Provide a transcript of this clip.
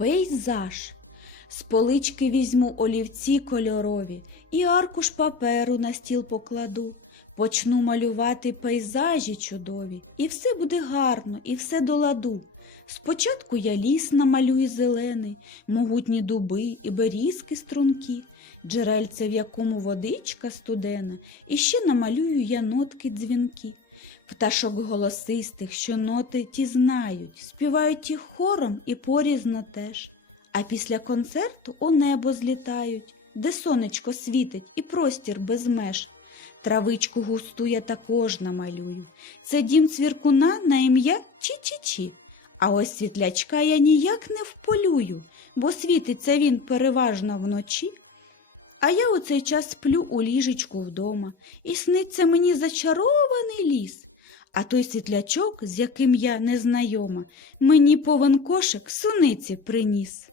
Пейзаж. З полички візьму олівці кольорові і аркуш паперу на стіл покладу. Почну малювати пейзажі чудові, і все буде гарно, і все до ладу. Спочатку я ліс намалюю зелений, могутні дуби і берізки стрункі, джерельце, в якому водичка студена, і ще намалюю я нотки дзвінки. Пташок голосистих, що ноти ті знають, співають ті хором і порізно теж. А після концерту у небо злітають, де сонечко світить і простір без меж. Травичку густу я також намалюю. Це дім цвіркуна на ім'я Чі-Чі-Чі. А ось світлячка я ніяк не вполюю, бо світиться він переважно вночі. А я у цей час сплю у ліжечку вдома, і сниться мені зачарований ліс. А той світлячок, з яким я незнайома, мені повен кошик суниці приніс.